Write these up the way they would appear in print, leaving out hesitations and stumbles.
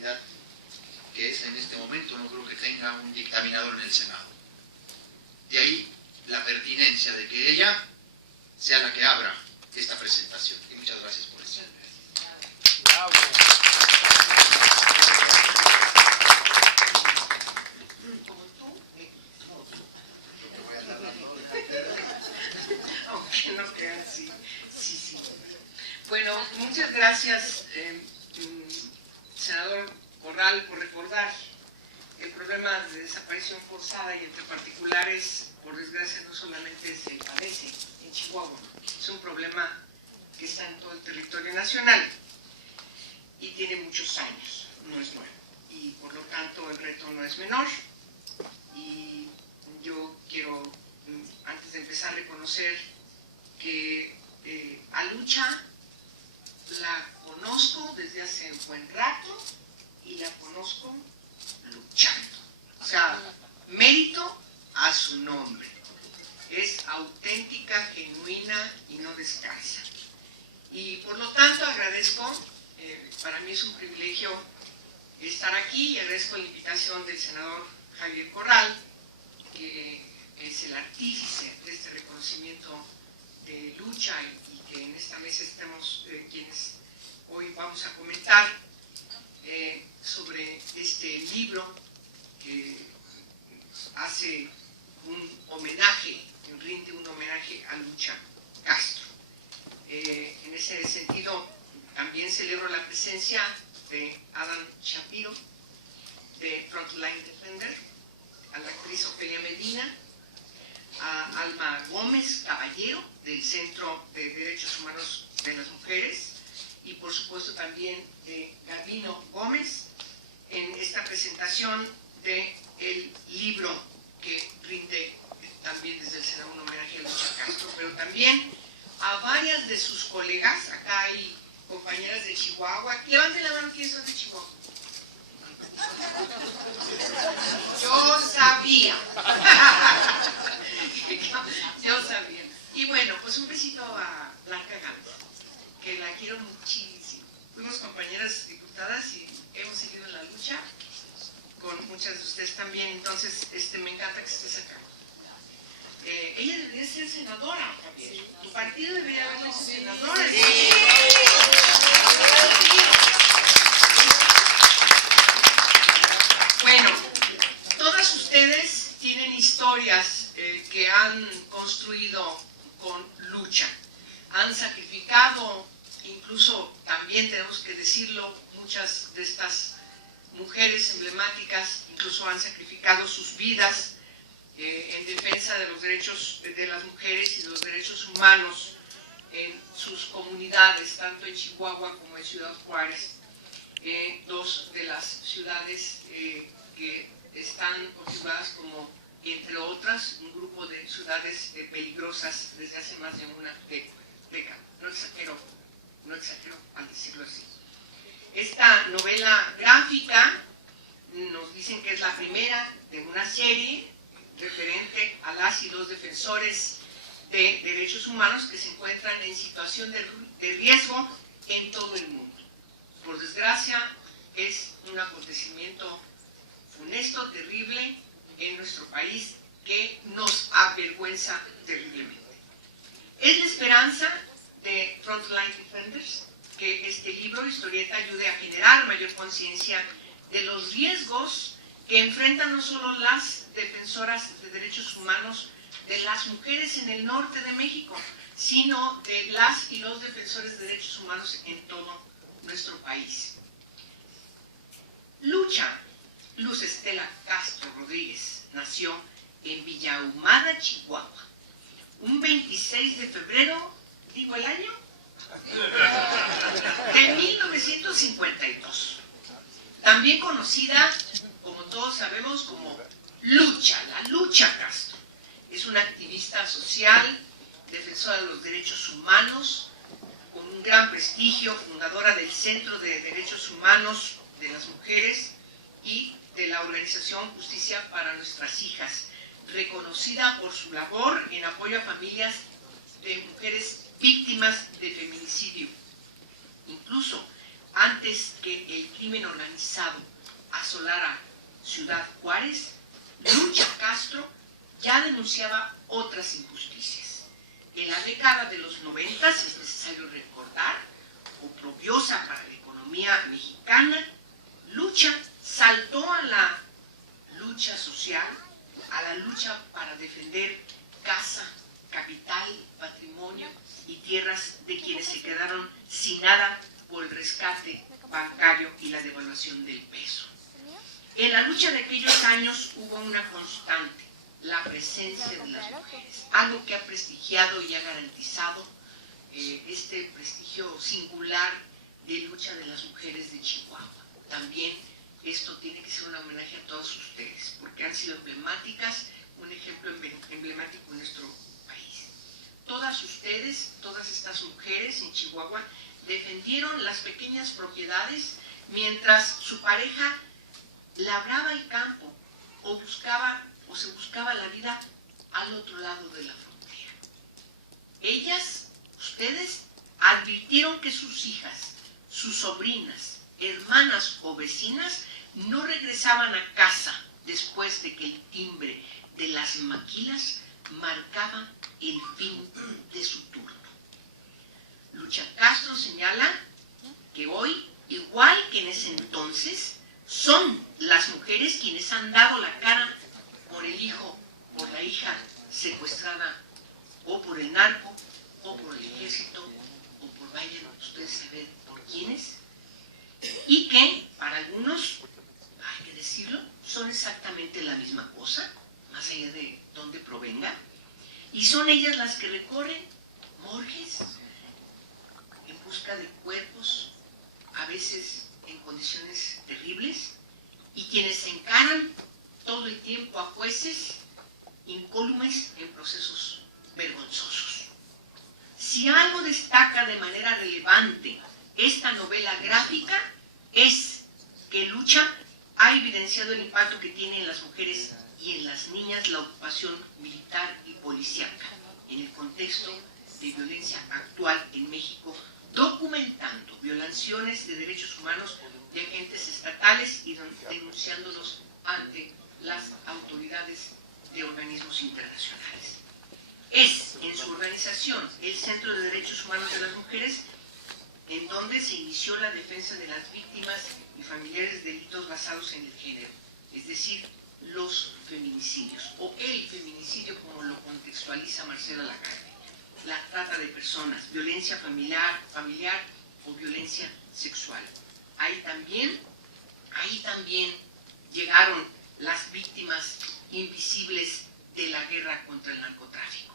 autoridad que es en este momento, no creo que tenga un dictaminador en el Senado. De ahí la pertinencia de que ella sea la que abra esta presentación. Y muchas gracias por eso. Bravo. Como tú, aunque no crean, sí. Bueno, muchas gracias, senador Corral, por recordar el problema de desaparición forzada y entre particulares, por desgracia, no solamente se padece en Chihuahua, es un problema que está en todo el territorio nacional y tiene muchos años, no es nuevo, y por lo tanto el reto no es menor. Y yo quiero, antes de empezar, reconocer que a Lucha la conozco desde hace un buen rato y la conozco luchando. O sea, mérito a su nombre. Es auténtica, genuina y no descansa. Y por lo tanto agradezco, para mí es un privilegio estar aquí y agradezco la invitación del senador Javier Corral, que es el artífice de este reconocimiento de Lucha y que en esta mesa estamos quienes hoy vamos a comentar sobre este libro que hace un homenaje, rinde un homenaje a Lucha Castro. En ese sentido, también celebro la presencia de Adam Shapiro, de Frontline Defender, a la actriz Ofelia Medina, a Alma Gómez Caballero, del Centro de Derechos Humanos de las Mujeres, y por supuesto también de Gabino Gómez, en esta presentación del libro que rinde también desde el Senado un homenaje a Lucha Castro, pero también a varias de sus colegas. Acá hay compañeras de Chihuahua. Levanten la mano, ¿quiénes son de Chihuahua? Yo sabía. Yo sabía. Y bueno, pues un besito a Blanca Gámez, que la quiero muchísimo. Fuimos compañeras diputadas y hemos seguido en la lucha con muchas de ustedes también. Entonces, me encanta que estés acá. Ella debería ser senadora, Javier. Tu partido debería haberla hecho senadora. Bueno, todas ustedes tienen historias que han construido con lucha. Han sacrificado, incluso también tenemos que decirlo, muchas de estas mujeres emblemáticas incluso han sacrificado sus vidas en defensa de los derechos de las mujeres y de los derechos humanos en sus comunidades, tanto en Chihuahua como en Ciudad Juárez, dos de las ciudades que están configuradas como, entre otras, un grupo de ciudades peligrosas desde hace más de una década. No exagero al decirlo así. Esta novela gráfica nos dicen que es la primera de una serie referente a las y los defensores de derechos humanos que se encuentran en situación de riesgo en todo el mundo. Por desgracia, es un acontecimiento funesto, terrible en nuestro país que nos avergüenza terriblemente. Es la esperanza de Frontline Defenders que este libro, historieta, ayude a generar mayor conciencia de los riesgos que enfrentan no solo las defensoras de derechos humanos de las mujeres en el norte de México, sino de las y los defensores de derechos humanos en todo nuestro país. Lucha. Luz Estela Castro Rodríguez nació en Villa Ahumada, Chihuahua, un 26 de febrero, ¿digo el año? De 1952. También conocida, como todos sabemos, como Lucha, la Lucha Castro. Es una activista social, defensora de los derechos humanos, con un gran prestigio, fundadora del Centro de Derechos Humanos de las Mujeres y de la organización Justicia para Nuestras Hijas, reconocida por su labor en apoyo a familias de mujeres víctimas de feminicidio. Incluso antes que el crimen organizado asolara Ciudad Juárez, Lucha Castro ya denunciaba otras injusticias. En la década de los 90, es necesario recordar, oprobiosa para la economía mexicana, Lucha saltó a la lucha social, a la lucha para defender casa, capital, patrimonio y tierras de quienes se quedaron sin nada por el rescate bancario y la devaluación del peso. En la lucha de aquellos años hubo una constante, la presencia de las mujeres, algo que ha prestigiado y ha garantizado este prestigio singular de lucha de las mujeres de Chihuahua. También esto tiene que ser un homenaje a todas ustedes, porque han sido emblemáticas, un ejemplo emblemático en nuestro país. Todas ustedes, todas estas mujeres en Chihuahua, defendieron las pequeñas propiedades mientras su pareja labraba el campo o se buscaba la vida al otro lado de la frontera. Ellas, ustedes, advirtieron que sus hijas, sus sobrinas, hermanas o vecinas no regresaban a casa después de que el timbre de las maquilas marcaba el fin de su turno. Lucha Castro señala que hoy, igual que en ese entonces, son las mujeres quienes han dado la cara por el hijo, por la hija secuestrada, o por el narco, o por el ejército, o por, vayan ustedes a ver, por quiénes, y que para algunos, hay que decirlo, son exactamente la misma cosa, más allá de dónde provenga, y son ellas las que recorren morgues en busca de cuerpos, a veces en condiciones terribles, y quienes se encaran todo el tiempo a jueces incólumes en procesos vergonzosos. Si algo destaca de manera relevante esta novela gráfica, es que Lucha ha evidenciado el impacto que tiene en las mujeres y en las niñas la ocupación militar y policíaca en el contexto de violencia actual en México, documentando violaciones de derechos humanos de agentes estatales y denunciándolos ante las autoridades de organismos internacionales. Es en su organización, el Centro de Derechos Humanos de las Mujeres, en donde se inició la defensa de las víctimas y familiares de delitos basados en el género, es decir, los feminicidios, o el feminicidio como lo contextualiza Marcela Lagarde, la trata de personas, violencia familiar o violencia sexual. Ahí también llegaron las víctimas invisibles de la guerra contra el narcotráfico,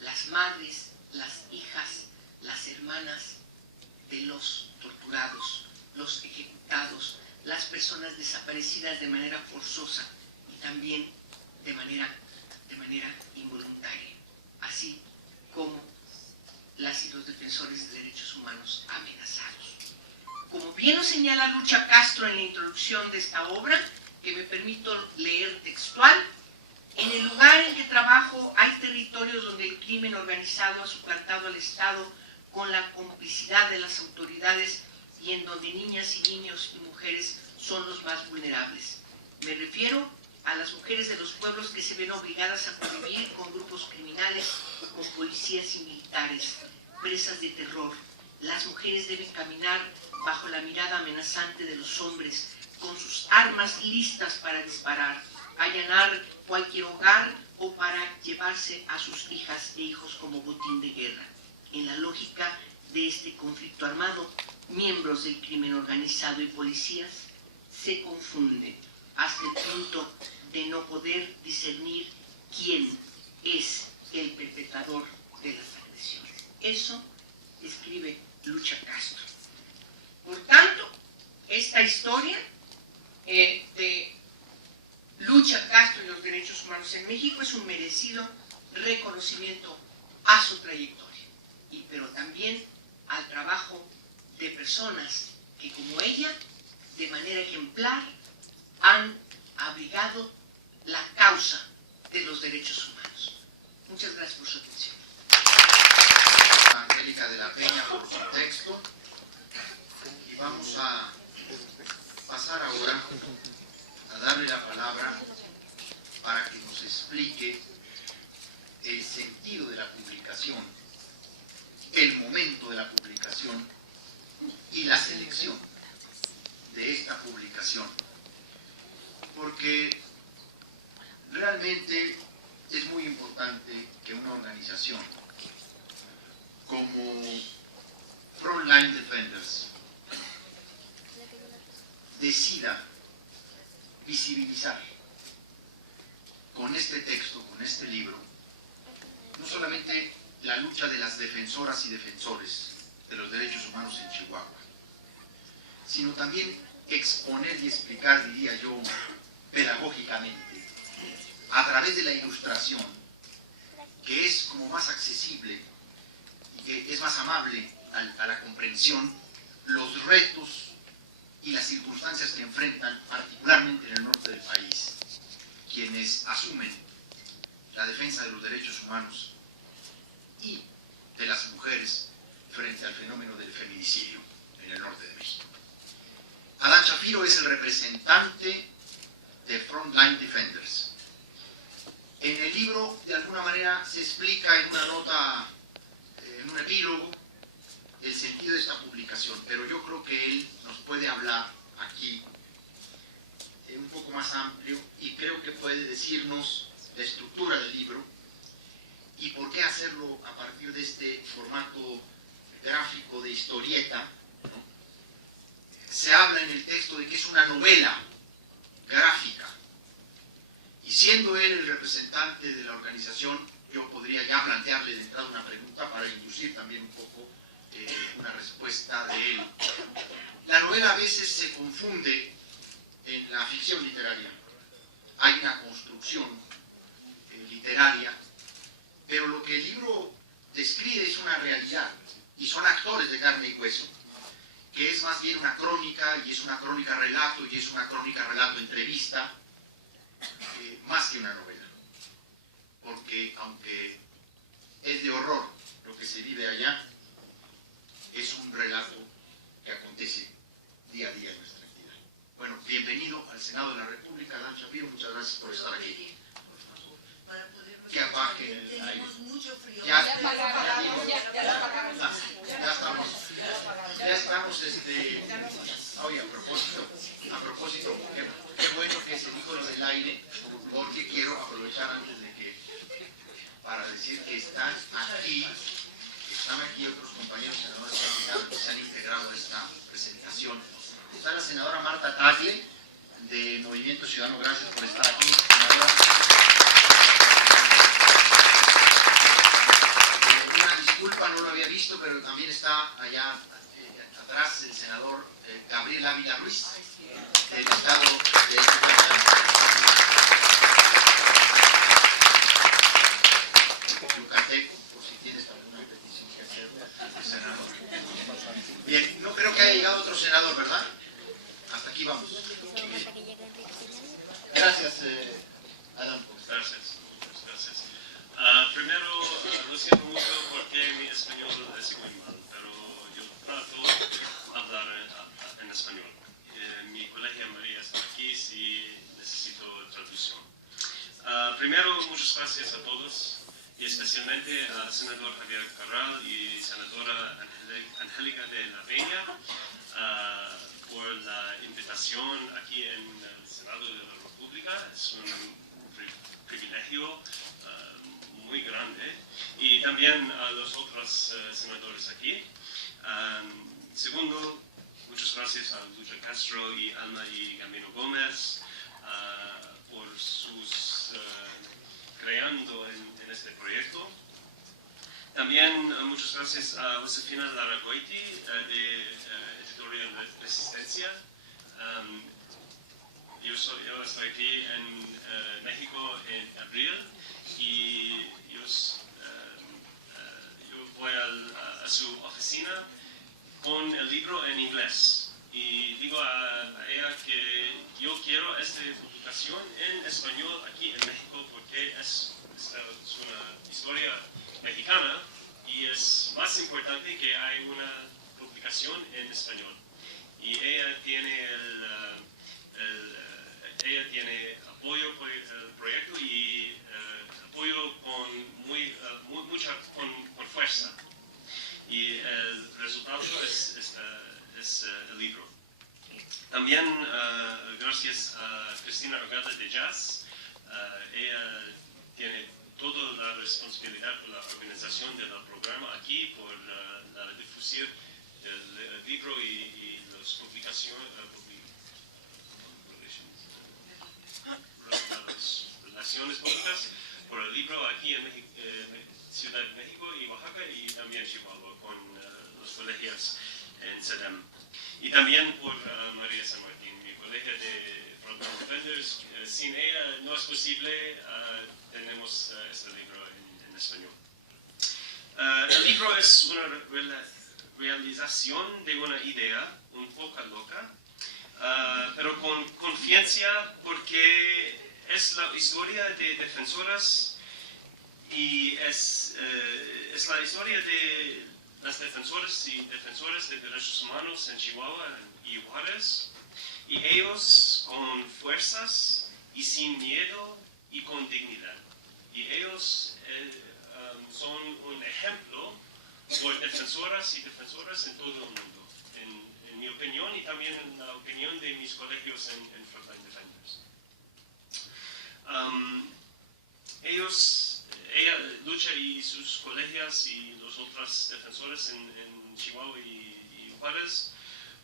las madres, las hijas, las hermanas de los torturados, los ejecutados, las personas desaparecidas de manera forzosa y también de manera involuntaria, así como las y los defensores de derechos humanos amenazados. Como bien lo señala Lucha Castro en la introducción de esta obra, que me permito leer textual, en el lugar en que trabajo hay territorios donde el crimen organizado ha suplantado al Estado con la complicidad de las autoridades y en donde niñas y niños y mujeres son los más vulnerables. Me refiero a las mujeres de los pueblos que se ven obligadas a convivir con grupos criminales, con policías y militares, presas de terror. Las mujeres deben caminar bajo la mirada amenazante de los hombres, con sus armas listas para disparar, allanar cualquier hogar o para llevarse a sus hijas e hijos como botín de guerra. En la lógica de este conflicto armado, miembros del crimen organizado y policías se confunden hasta el punto de no poder discernir quién es el perpetrador de las agresiones. Eso escribe Lucha Castro. Por tanto, esta historia de Lucha Castro y los derechos humanos en México es un merecido reconocimiento a su trayectoria, pero también al trabajo de personas que, como ella, de manera ejemplar, han abrigado la causa de los derechos humanos. Muchas gracias por su atención. Angélica de la Peña por su texto. Y vamos a pasar ahora a darle la palabra para que nos explique el sentido de la publicación, el momento de la publicación y la selección de esta publicación. Porque realmente es muy importante que una organización como Frontline Defenders decida visibilizar con este texto, con este libro, no solamente la lucha de las defensoras y defensores de los derechos humanos en Chihuahua, sino también exponer y explicar, diría yo, pedagógicamente, a través de la ilustración, que es como más accesible y que es más amable a la comprensión, los retos y las circunstancias que enfrentan, particularmente en el norte del país, quienes asumen la defensa de los derechos humanos y de las mujeres frente al fenómeno del feminicidio en el norte de México. Adán Shapiro es el representante de Frontline Defenders. En el libro, de alguna manera, se explica en una nota, en un epílogo, el sentido de esta publicación, pero yo creo que él nos puede hablar aquí un poco más amplio y creo que puede decirnos la estructura del libro y por qué hacerlo a partir de este formato gráfico de historieta. Se habla en el texto de que es una novela gráfica, y siendo él el representante de la organización, yo podría ya plantearle de entrada una pregunta para inducir también un poco una respuesta de él. La novela a veces se confunde en la ficción literaria. Hay una construcción literaria, pero lo que el libro describe es una realidad, y son actores de carne y hueso, que es más bien una crónica, y es una crónica relato, y es una crónica relato entrevista, más que una novela. Porque aunque es de horror lo que se vive allá, es un relato que acontece día a día en nuestra entidad. Bueno, bienvenido al Senado de la República, Adán Shapiro, muchas gracias por estar aquí. Que apague el aire. Tenemos mucho frío. Ya estamos, oye, a propósito, qué bueno que se dijo lo del aire, porque quiero aprovechar antes de que, para decir que están aquí otros compañeros senadores que se han integrado a esta presentación. Está la senadora Marta Tagle, de Movimiento Ciudadano, gracias por estar aquí, senadora. Una disculpa, no lo había visto, pero también está allá atrás el senador Gabriel Ávila Ruiz, del estado de Yucateco, por si tienes alguna petición que hacer, el senador. Bien, no creo que haya llegado otro senador, ¿verdad? Hasta aquí vamos. Gracias, Adam. Gracias. Primero, lo siento mucho porque mi español es muy mal, pero yo trato de hablar en español. Mi colega María está aquí si necesito traducción. Primero, muchas gracias a todos, y especialmente al senador Javier Carral y senadora Angélica de la Peña por la invitación aquí en el Senado de la República. Es un privilegio muy grande, y también a los otros senadores aquí. Segundo, muchas gracias a Lucha Castro y Alma y Gambino Gómez por sus creando en este proyecto. También muchas gracias a Josefina Larragoiti de Editorial Resistencia. Yo estoy aquí en México en abril, y yo voy a su oficina con el libro en inglés, y digo a ella que yo quiero esta publicación en español aquí en México porque es una historia mexicana y es más importante que hay una publicación en español. y ella tiene ella tiene apoyo por el proyecto y apoyo con fuerza. Y el resultado es el libro. También gracias a Cristina Orgada de Jazz, ella tiene toda la responsabilidad por la organización del programa aquí, por la difusión del libro y las publicaciones, las relaciones públicas por el libro aquí en Ciudad de México y Oaxaca y también Chihuahua con los colegios en CEDEM. Y también por María San Martín, mi colegio de Frontline Defenders. Sin ella no es posible, tenemos este libro en español. El libro es una realización de una idea un poco loca, pero con confianza porque es la historia de defensoras y es la historia de las defensoras y defensores de derechos humanos en Chihuahua y Juárez, y ellos con fuerzas y sin miedo y con dignidad. Y ellos son un ejemplo por defensoras y defensores en todo el mundo, en mi opinión y también en la opinión de mis colegios en Frontline Defenders. Ella lucha y sus colegias y los otros defensores en Chihuahua y Juárez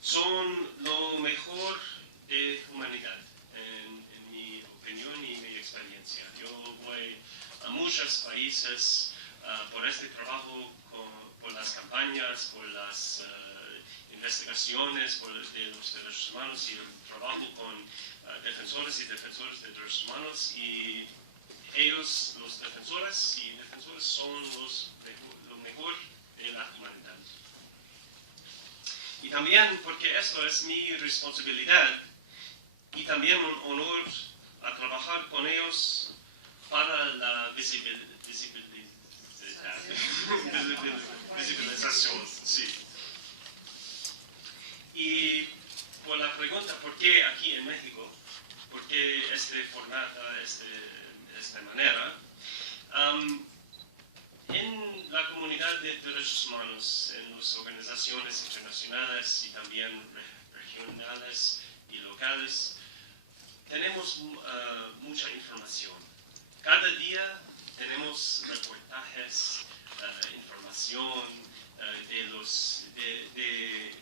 son lo mejor de humanidad, en mi opinión y mi experiencia. Yo voy a muchos países por este trabajo, por las campañas, por las investigaciones de los derechos humanos y el trabajo con defensores y defensores de derechos humanos, y ellos, los defensores y defensores, son lo mejor de la humanidad. Y también porque esto es mi responsabilidad y también un honor a trabajar con ellos para la visibilización. Sí. Y por la pregunta, ¿por qué aquí en México? ¿Por qué este formato, de esta manera? En la comunidad de derechos humanos, en las organizaciones internacionales y también regionales y locales, tenemos mucha información. Cada día tenemos reportajes, información de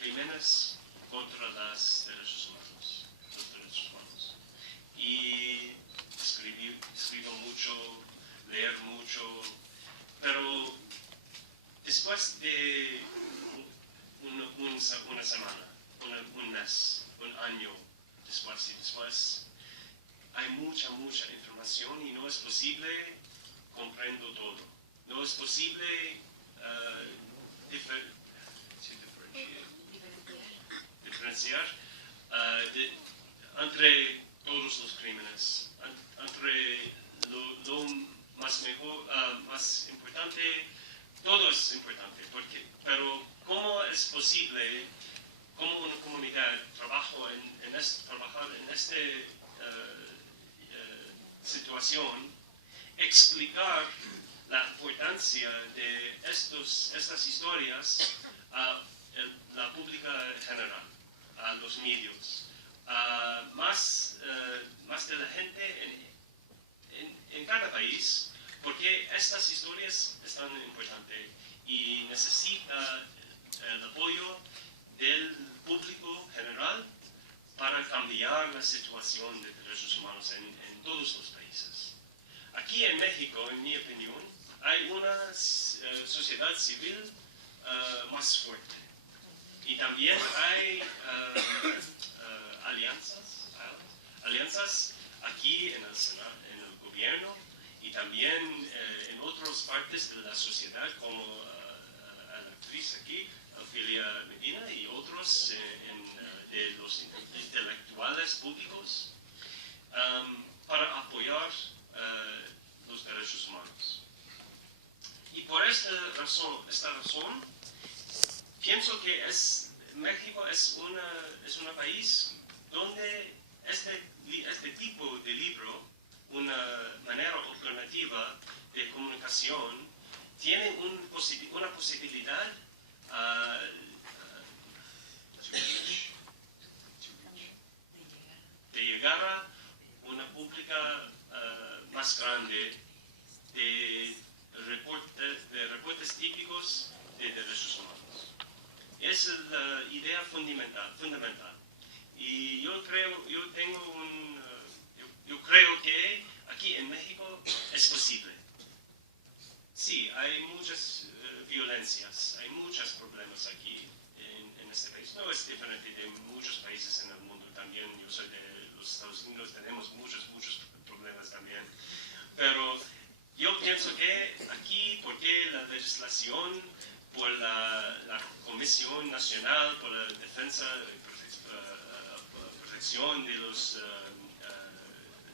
crímenes contra los derechos humanos. Y escribo mucho, leer mucho, pero después de una semana, un mes, un año después, hay mucha información y no es posible comprender todo. No es posible diferenciar entre todos los crímenes, entre lo más importante. Todo es importante, pero ¿cómo es posible, como una comunidad, trabajar en esta situación, explicar la importancia de estas historias a la pública general, a los medios, más de la gente en cada país, porque estas historias están importantes y necesita el apoyo del público general para cambiar la situación de derechos humanos en todos los países. Aquí en México, en mi opinión, hay una sociedad civil más fuerte. Y también hay alianzas aquí en el gobierno y también en otras partes de la sociedad, como la actriz aquí, Ofelia Medina, y otros de los intelectuales públicos, para apoyar los derechos humanos. Y por esta razón, pienso que es México es un país donde este tipo de libro, una manera alternativa de comunicación, tiene una posibilidad de llegar a una pública más grande de reportes típicos de derechos humanos. Es la idea fundamental. Y yo creo que aquí en México es posible. Sí, hay muchas violencias, hay muchos problemas aquí en este país. No es diferente de muchos países en el mundo también. Yo soy de los Estados Unidos, tenemos muchos problemas también. Pero yo pienso que aquí, porque la legislación, por la Comisión Nacional, por la defensa, protección de los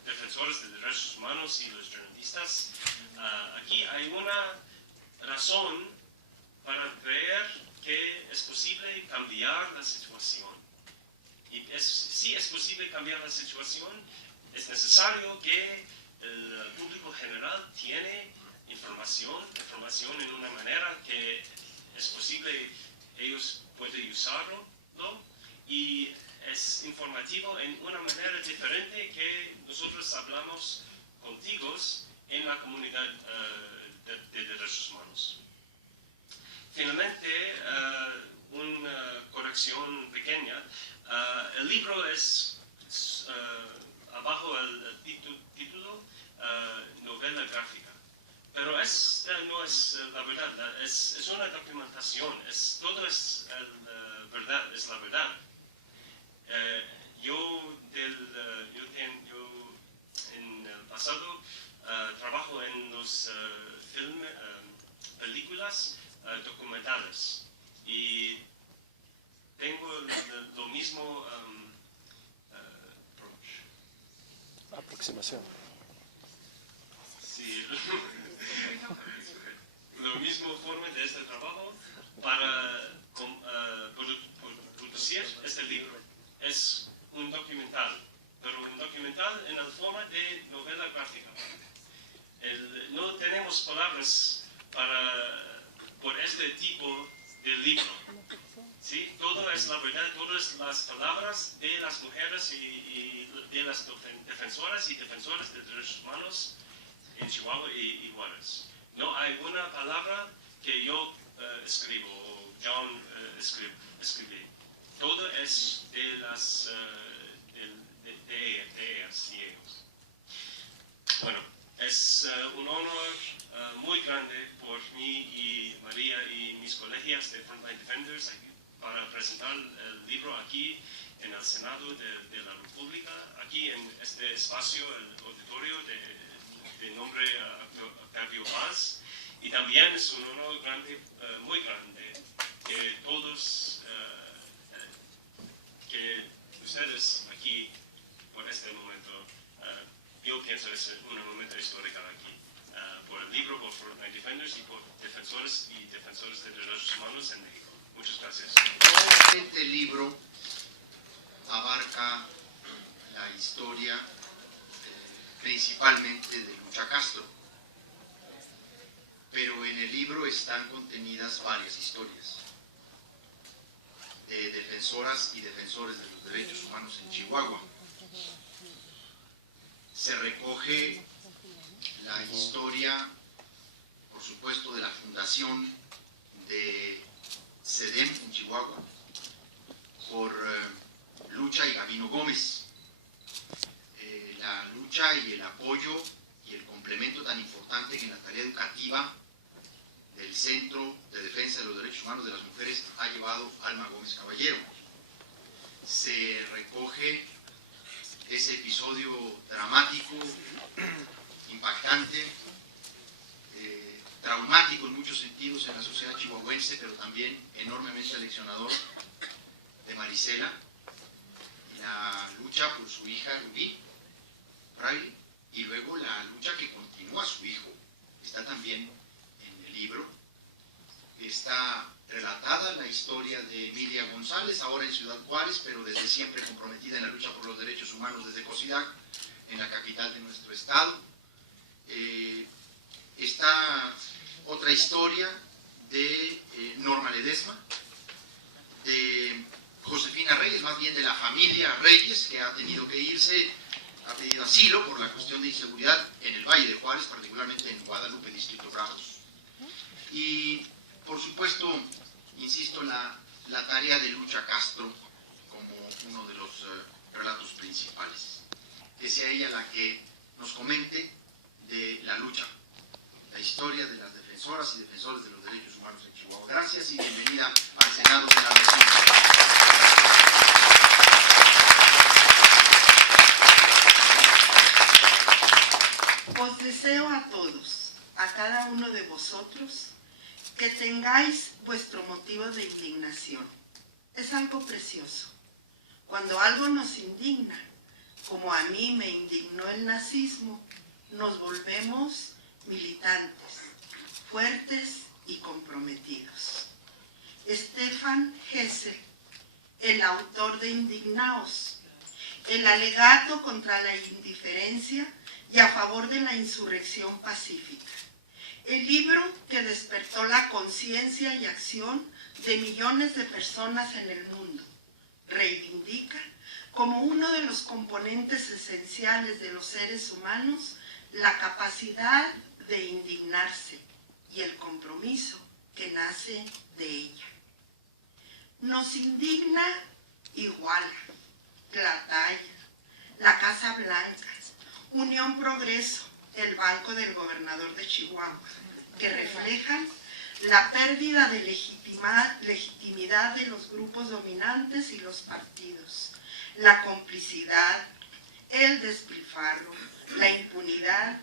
defensores de derechos humanos y los jornalistas, aquí hay una razón para creer que es posible cambiar la situación. Y si es posible cambiar la situación, es necesario que el público general tiene información en una manera que es posible ellos pueden usarlo, y es informativo en una manera diferente que nosotros hablamos contigo en la comunidad de derechos humanos. Finalmente, una corrección pequeña. El libro es abajo el título novela gráfica, pero no es la verdad, es una documentación, todo es la verdad. Yo en el pasado trabajo en los películas documentales y tengo lo mismo aproximación. Sí, la misma forma de este trabajo para producir este libro. Es un documental, pero un documental en la forma de novela gráfica. No tenemos palabras por este tipo de libro. ¿Sí? Todo es la verdad, todas las palabras de las mujeres y de las defensoras y defensores de derechos humanos en Chihuahua y Juárez. No hay una palabra que yo escribo o John escribe. Todo es de ellas y ellos. Bueno, es un honor muy grande por mí y María y mis colegas de Frontline Defenders para presentar el libro aquí en el Senado de la República, aquí en este espacio, el auditorio de nombre Octavio Paz. Y también es un honor muy grande que todos, que ustedes aquí por este momento, yo pienso que es un momento histórico aquí, por el libro, por Frontline Defenders y por defensores y defensores de derechos humanos en México. Muchas gracias. Este libro abarca la historia principalmente de Lucha Castro, pero en el libro están contenidas varias historias de defensoras y defensores de los derechos humanos en Chihuahua. Se recoge la historia, por supuesto, de la fundación de CEDEM en Chihuahua por Lucha y Gabino Gómez. La lucha y el apoyo y el complemento tan importante que en la tarea educativa del Centro de Defensa de los Derechos Humanos de las Mujeres ha llevado Alma Gómez Caballero. Se recoge ese episodio dramático, impactante, traumático en muchos sentidos en la sociedad chihuahuense, pero también enormemente aleccionador, de Marisela, y la lucha por su hija Rubí Fraile, y luego la lucha que continúa su hijo, está también en el libro. está relatada la historia de Emilia González, ahora en Ciudad Juárez, pero desde siempre comprometida en la lucha por los derechos humanos desde Cocidac, en la capital de nuestro estado. Está otra historia de Norma Ledesma, de Josefina Reyes, más bien de la familia Reyes, que ha tenido que irse, ha pedido asilo por la cuestión de inseguridad en el Valle de Juárez, particularmente en Guadalupe, Distrito Bravos. Y, por supuesto, insisto, la tarea de Lucha Castro como uno de los relatos principales. Que sea ella la que nos comente de la lucha, la historia de las defensoras y defensores de los derechos humanos en Chihuahua. Gracias y bienvenida al Senado de la República. Os deseo a todos, a cada uno de vosotros, que tengáis vuestro motivo de indignación. Es algo precioso. Cuando algo nos indigna, como a mí me indignó el nazismo, nos volvemos militantes, fuertes y comprometidos. Stefan Hesse, el autor de Indignaos, el alegato contra la indiferencia y a favor de la insurrección pacífica. El libro que despertó la conciencia y acción de millones de personas en el mundo reivindica como uno de los componentes esenciales de los seres humanos la capacidad de indignarse y el compromiso que nace de ella. Nos indigna Iguala, Tlahtaya, la Casa Blanca, Unión Progreso, el Banco del Gobernador de Chihuahua, que reflejan la pérdida de legitimidad de los grupos dominantes y los partidos, la complicidad, el despilfarro, la impunidad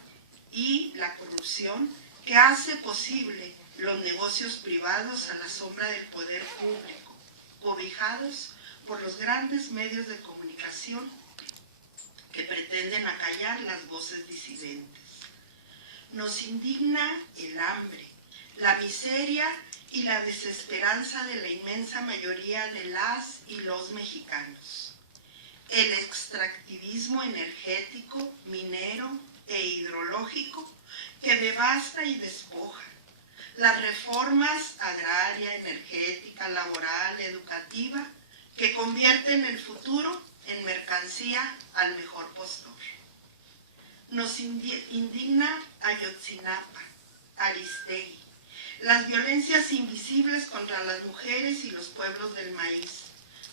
y la corrupción que hace posible los negocios privados a la sombra del poder público, cobijados por los grandes medios de comunicación que pretenden acallar las voces disidentes. Nos indigna el hambre, la miseria y la desesperanza de la inmensa mayoría de las y los mexicanos. El extractivismo energético, minero e hidrológico que devasta y despoja. Las reformas agraria, energética, laboral, educativa que convierten el futuro en mercancía al mejor postor. Nos indigna Ayotzinapa, Aristegui, las violencias invisibles contra las mujeres y los pueblos del maíz,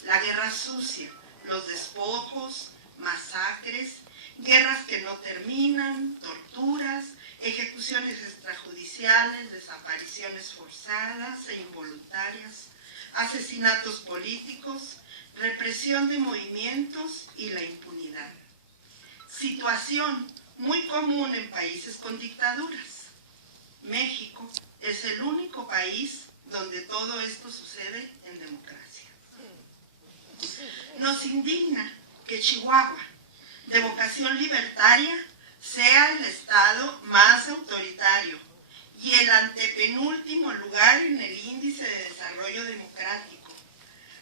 la guerra sucia, los despojos, masacres, guerras que no terminan, torturas, ejecuciones extrajudiciales, desapariciones forzadas e involuntarias, asesinatos políticos, represión de movimientos y la impunidad. Situación muy común en países con dictaduras. México es el único país donde todo esto sucede en democracia. Nos indigna que Chihuahua, de vocación libertaria, sea el estado más autoritario y el antepenúltimo lugar en el índice de desarrollo democrático,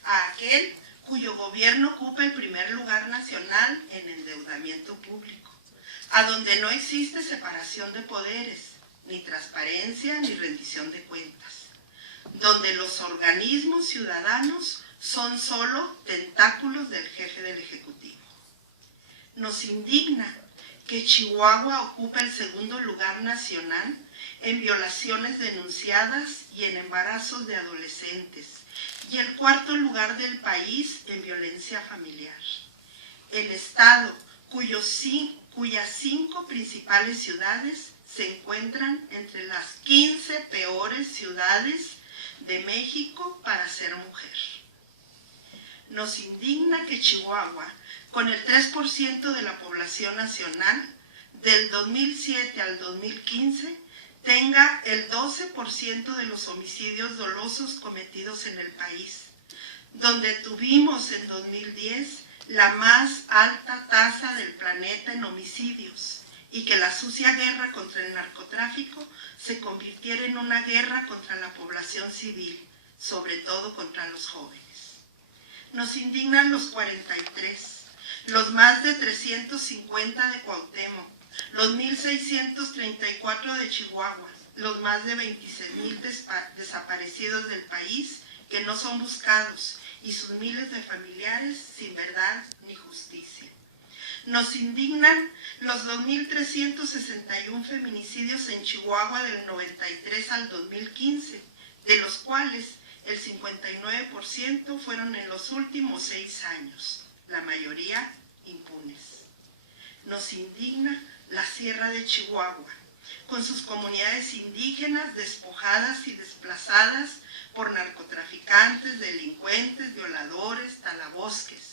a aquel cuyo gobierno ocupa el primer lugar nacional en endeudamiento público, a donde no existe separación de poderes, ni transparencia, ni rendición de cuentas, donde los organismos ciudadanos son solo tentáculos del jefe del Ejecutivo. Nos indigna que Chihuahua ocupa el segundo lugar nacional en violaciones denunciadas y en embarazos de adolescentes, y el cuarto lugar del país en violencia familiar. El estado cuyas 5 principales ciudades se encuentran entre las 15 peores ciudades de México para ser mujer. Nos indigna que Chihuahua, con el 3% de la población nacional, del 2007 al 2015, tenga el 12% de los homicidios dolosos cometidos en el país, donde tuvimos en 2010 la más alta tasa del planeta en homicidios y que la sucia guerra contra el narcotráfico se convirtiera en una guerra contra la población civil, sobre todo contra los jóvenes. Nos indignan los 43, los más de 350 de Cuauhtémoc, los 1,634 de Chihuahua, los más de 26,000 desaparecidos del país que no son buscados y sus miles de familiares sin verdad ni justicia. Nos indignan los 2,361 feminicidios en Chihuahua del 93 al 2015, de los cuales el 59% fueron en los últimos 6 años, la mayoría impunes. Nos indigna la Sierra de Chihuahua, con sus comunidades indígenas despojadas y desplazadas por narcotraficantes, delincuentes, violadores, talabosques.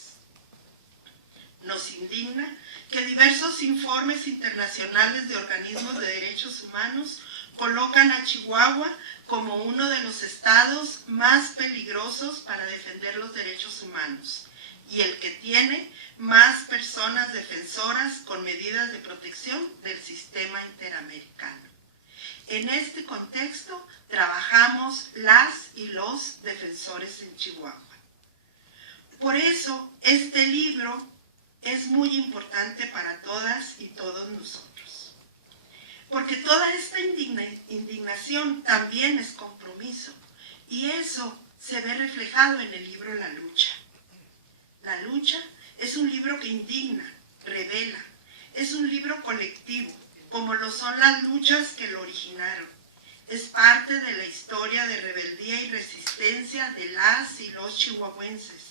Nos indigna que diversos informes internacionales de organismos de derechos humanos colocan a Chihuahua como uno de los estados más peligrosos para defender los derechos humanos y el que tiene más personas defensoras con medidas de protección del sistema interamericano. En este contexto trabajamos las y los defensores en Chihuahua. Por eso este libro es muy importante para todas y todos nosotros, porque toda esta indignación también es compromiso, y eso se ve reflejado en el libro La Lucha. La Lucha es un libro que indigna, revela, es un libro colectivo, como lo son las luchas que lo originaron. Es parte de la historia de rebeldía y resistencia de las y los chihuahuenses,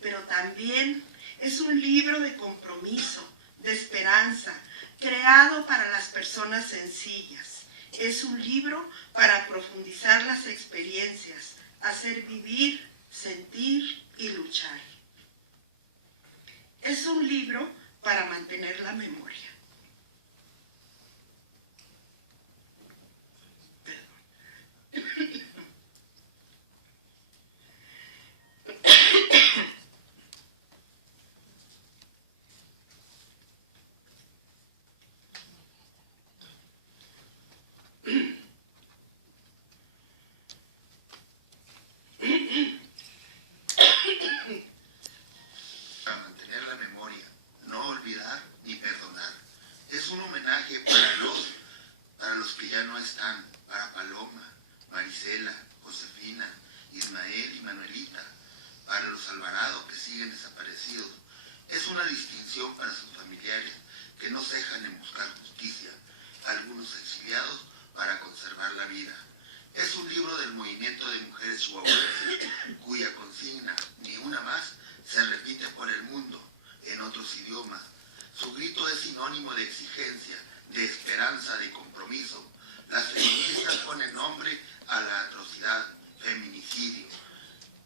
pero también es un libro de compromiso, de esperanza, creado para las personas sencillas. Es un libro para profundizar las experiencias, hacer vivir, sentir y luchar. Es un libro para mantener la memoria. Para mantener la memoria, no olvidar ni perdonar. Es un homenaje para los que ya no están, para Paloma, Marisela, Josefina, Ismael y Manuelita, para los Alvarado que siguen desaparecidos. Es una distinción para sus familiares que no cejan en buscar justicia, algunos exiliados para conservar la vida. Es un libro del movimiento de mujeres chihuahuenses, cuya consigna, ni una más, se repite por el mundo, en otros idiomas. Su grito es sinónimo de exigencia, de esperanza, de compromiso. Las feministas ponen nombre a la atrocidad, feminicidio.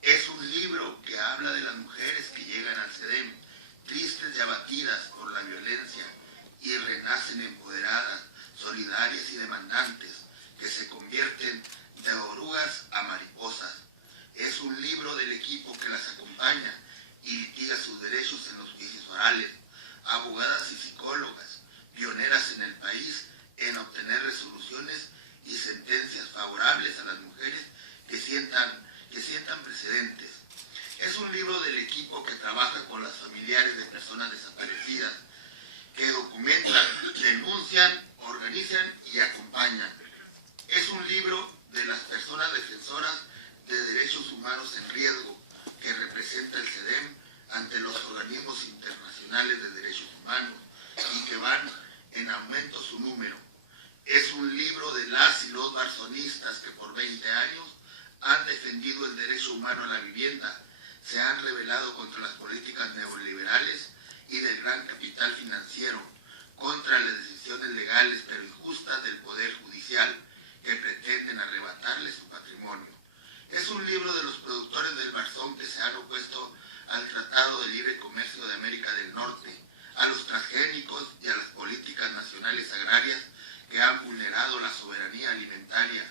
Es un libro que habla de las mujeres que llegan al CEDEM, tristes y abatidas por la violencia, y renacen empoderadas, solidarias y demandantes, que se convierten de orugas a mariposas. Es un libro del equipo que las acompaña y litiga sus derechos en los juicios orales, abogadas y psicólogas, pioneras en el país en obtener resoluciones y sentencias favorables a las mujeres que sientan precedentes. Es un libro del equipo que trabaja con las familiares de personas desaparecidas, que documentan, denuncian, organizan y acompañan. Es un libro de las personas defensoras de derechos humanos en riesgo, que representa el CEDEM ante los organismos internacionales de derechos humanos y que van en aumento su número. Es un libro de las y los barzonistas que por 20 años han defendido el derecho humano a la vivienda, se han rebelado contra las políticas neoliberales y del gran capital financiero, contra las decisiones legales pero injustas del Poder Judicial que pretenden arrebatarles su patrimonio. Es un libro de los productores del Barzón que se han opuesto al Tratado de Libre Comercio de América del Norte, a los transgénicos y a las políticas nacionales agrarias que han vulnerado la soberanía alimentaria,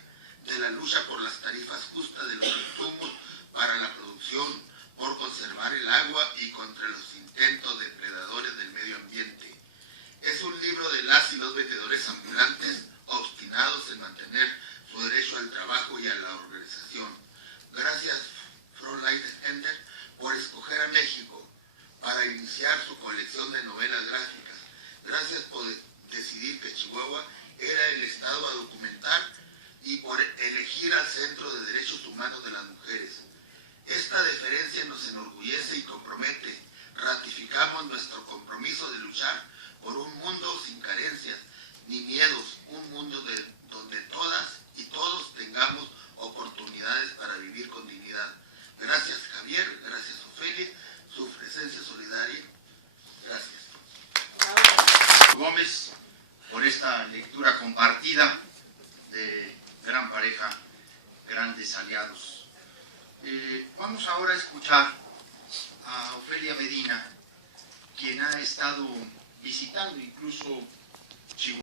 de la lucha por las tarifas justas de los insumos para la producción, por conservar el agua y contra los intentos depredadores del medio ambiente. Es un libro de las las y los vendedores ambulantes obstinados en mantener su derecho al trabajo y a la organización. Gracias, Fräulein Ender, por escoger a México para iniciar su colección de novelas gráficas. Gracias por decidir que Chihuahua era el estado a documentar y por elegir al Centro de Derechos Humanos de las Mujeres. Esta deferencia nos enorgullece y compromete. Ratificamos nuestro compromiso de luchar por un mundo sin carencias ni miedos, un mundo donde todas y todos tengamos oportunidades para vivir con dignidad. Gracias, Javier, gracias, Ofelia, su presencia solidaria. Gracias. Gómez, por esta lectura compartida de gran pareja, grandes aliados. Vamos ahora a escuchar a Ofelia Medina, quien ha estado visitando incluso